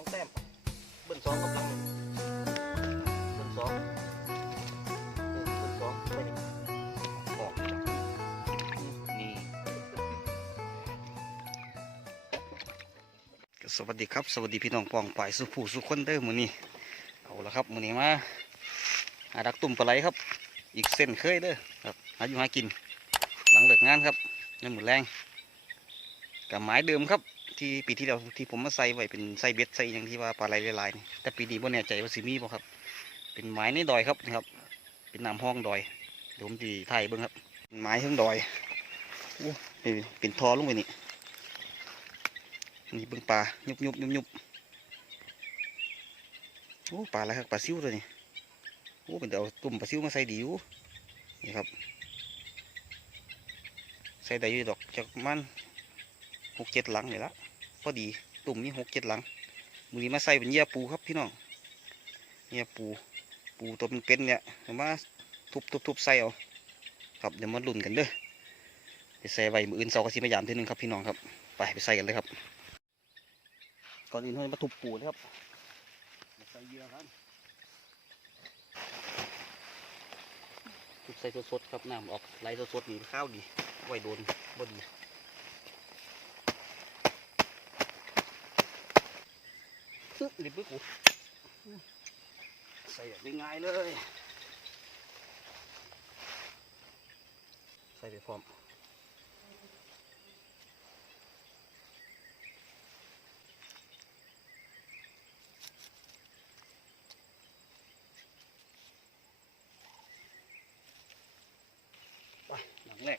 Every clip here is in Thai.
องแต้มเบิ้ลสองกับลังเบิ้ลสองเบิ้ลสองไปนี่ออกนี่สวัสดีครับ สวัสดีพี่น้องปองปายสุภูสุคนเด้อมือนี้เอาละครับมือนี้มาหาดักตุ่มปลาไหลครับ อีกเส้นเคยเด้อครับหาอยู่หากิน หลังเลิกงานครับนั่หมือแรงกับไม้เดิมครับ ที่ปีที่แล้วที่ผมมาใส่ไว้เป็นใส่เบ็ดใส่อย่างที่ว่าปลาไหลลายๆนี่แต่ปีนี้บ่แน่ใจว่าสิมีบ่ครับ เป็นไม้ในดอยครับนี่ครับ เป็นน้ำห้องดอยเดี๋ยวผมจีถ่ายเบิ่งครับไม้เทั้งดอยโอ้นี่เป็นทอลงไปนี่นี่เบิ่งปลายุบยุบยุบยุบโอ้ปลาอะไรครับปลาซิวตัวนี้โอ้เป็นเดี๋ยวเอาตุ่มปลาซิวมาใส่ดีอยู่นี่ครับใส่ได้อยู่ดอกจากมันหกเจ็ดหลังเลยละ พอดีตุ่มนี่หกเจ็ดหลังมือนี้มาใส่เป็นเยื่อปูครับพี่น้องเยื่อปูปูตัวเป็นๆเนี่ยเอามาทุบทุบทุบใส่เอาครับเดี๋ยวมาลุ้นกันเด้อไปใส่ไว้มืออื่นเสาร์ก็สิมายามทีนึงครับพี่น้องครับไปไปใส่กันเลยครับ ก่อนอื่นเราจะมาทุบปูนะครับใส่เยื่อครับทุบใส่สดๆครับน้ำออกไหลสดๆนี่ข้าวดีไว้โดนบ่ดี ซึกรีบบึกกูใส่แบบง่ายเลย ใส่ไปพร้อมไปหลังแรก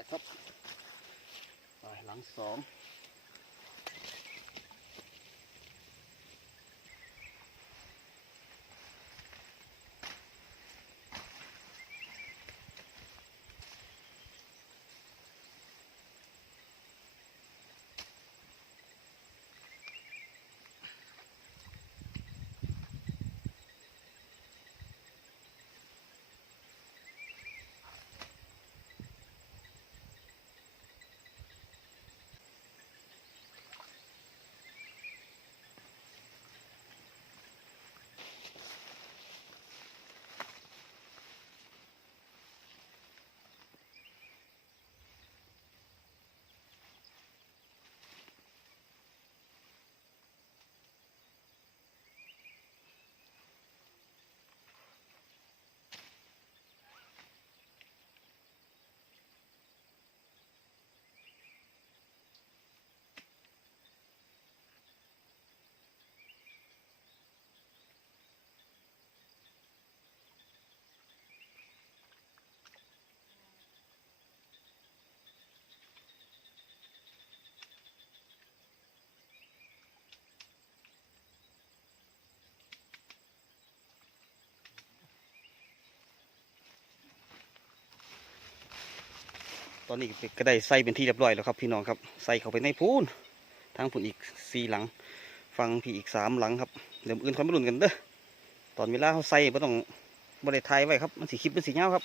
แรกครับไปหลังสอง ตอนนี้ก็ได้ใส่เป็นที่เรียบร้อยแล้วครับ พี่น้องครับใส่เข้าไปในพูนทางพูนอีกสี่หลัง ฟังพี่อีกสามหลังครับเดี๋ยวอื่นค่อยมาลุ้นกันเด้อตอนเวลาเขาใส่ไม่ต้องบริไทยไว้ครับมันสีคลิปมันสีเงาครับ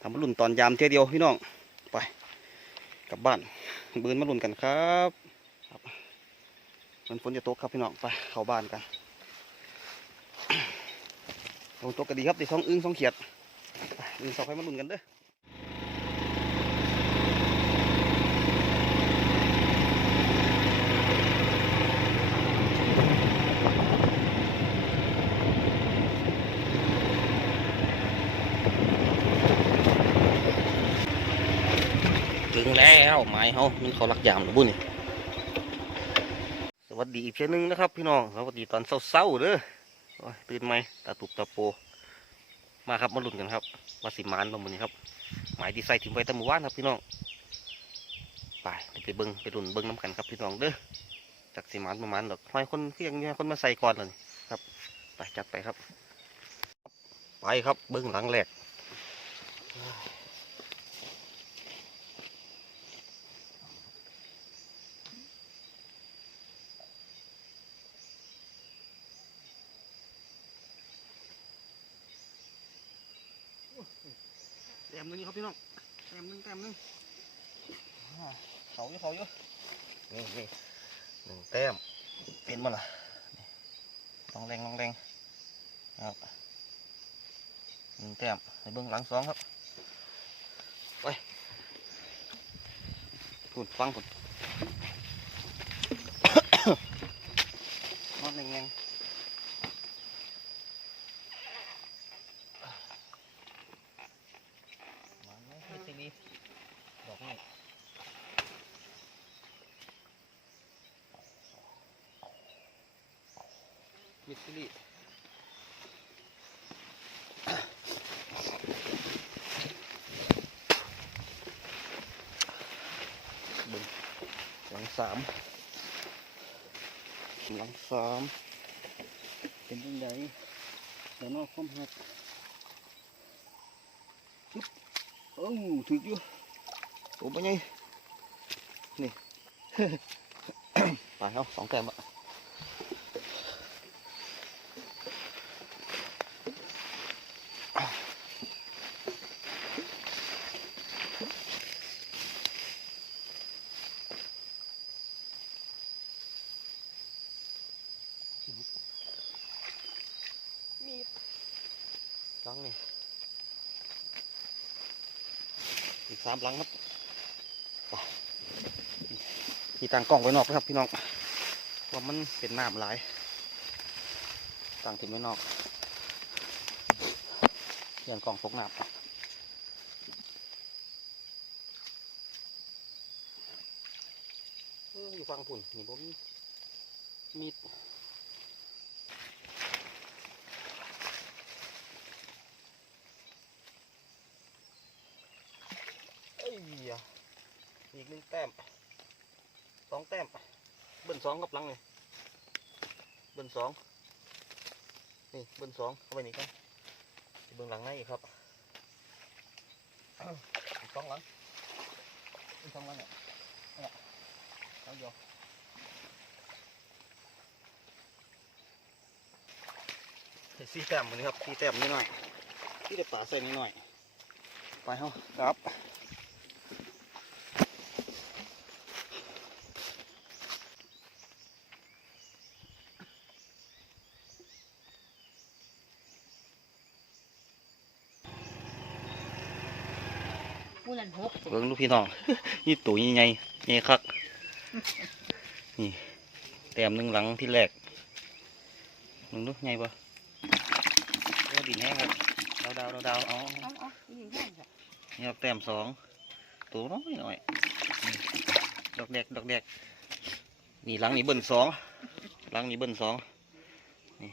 ทำมาลุ้นตอนยามเที่ยเดียวพี่น้องไปกลับบ้านบืนมาลุ้นกันครับครับมันฝนจะตกครับพี่น้องไปเข้าบ้านกันฝนตกก็ดีครับได้สองอึ้งสองเขียดไปอึ้งสองค่อยมาลุ้นกันเด้อ ถึงแล้วไม้เฮามันเขารักยามหรือบุญสวัสดีอีกเช่นนึงนะครับ พี่น้องสวัสดีตอนเศร้าๆเด้ออ้ยตื่นไหมตาตุบตาโป มาครับมาลุ้นกันครับว่าสิมานบ่มื้อนี้ครับหมายที่ใส่ถิ่มไว้ตั้งมื้อวานครับพี่น้องไปไปเบิ้งไปดุนเบิ้งน้ำกันครับพี่น้องเด้อจากสิมันประมาณดอกหอยคนเพียงเนี่ยคนมาใส่ก่อนเลยครับไปจัดไปครับ ไปครับเบิ้งหลังแรก ต้มหนึงครับพี่น้องแต้มหนึงแต้มหนึงอ่าเขาอยู่เขาอยู่นี่นี่หนึ่งแต้มเป็นมาล่ะนี่ลองแรงลองแรงครับหนึ่งแต้มในเบื้องหลังสองครับไปคุนฟังคุน นอนแรงแรงมาไหมเฮ็ดสิลีดอกนี้ มิดซิลีเบึงหลังสามหลังสามเป็นยังไงเดี๋ยวนอกความหักปึ๊บโอ้ถึกอยู่โอ้ไปไงนี่ ไปเอาสองแก้มอะ หลังนี่อีกสามหลังครับไปที่ตั้งกล้องไว้นอกนะครับพี่น้องว่ามันเป็นน้ำหลายตั้งถึงไว้นอกเรื่องกล้องตกน้ำอยู่ฟังพุ่นนี่ผมมีด เอ้ยอี กหนึ่งแต้มสองแต้มเบิ้ลสองกับหลังนี่เบิ้ลสองนี่เบิ้ลสองเข้าไปนี่กันเบิ้งหลังในอีกครับสองหลังอีกสองหลังเนี่ยเนี่ยเอาเดียวเฮ้ยสี่แต้มมันนี้ครับสี่แต้มนิดหน่อยที่ได้ป่าใส่นิดหน่อยไปเฮาครับ มูนันหกเบิ่งลูกพี่น้อง นี่ตัวใหญ่ๆใหญ่คัก นี่แต้มหนึ่งหลังที่แรกมึงดูใหญ่ปะโอ้ดินแห้งครับดาวดาวดาวดาวเอาเอาเอายิงแค่จ้ะนี่ครับแต้มสองตัวน้อยหน่อยดอกแดกดอกแดกนี่หลังนี่เบิ้ลสองหลังนี่เบิ้ลสองนี่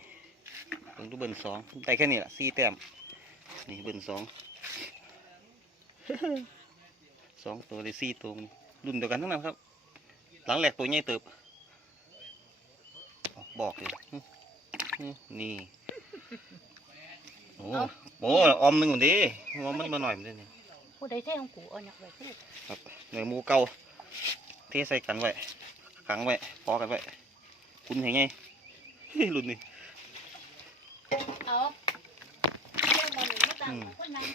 เบิ่งดูเบิ้ลสองได้แค่นี้แหละสี่แต้มนี่เบิ้ลสอง สองตัวได้สี่ตัวมันรุ่นเดียวกันทั้งนั้นครับ หลังแหลกตัวใหญ่เติบอ๋อบอกเลยหึหึนี่โอ้โหออมหนึ่งหมดดิออมมันมาหน่อยมันดิผู้ใดเท่ของกูเอาหนักไว้ที่ครับเนื้อหมูเก่าเทใส่กันไว้ขังไว้ปอกันไว้คุณเห็นไงรุ่นนี้เอาเรื่องมันมาตั้งคนนั้น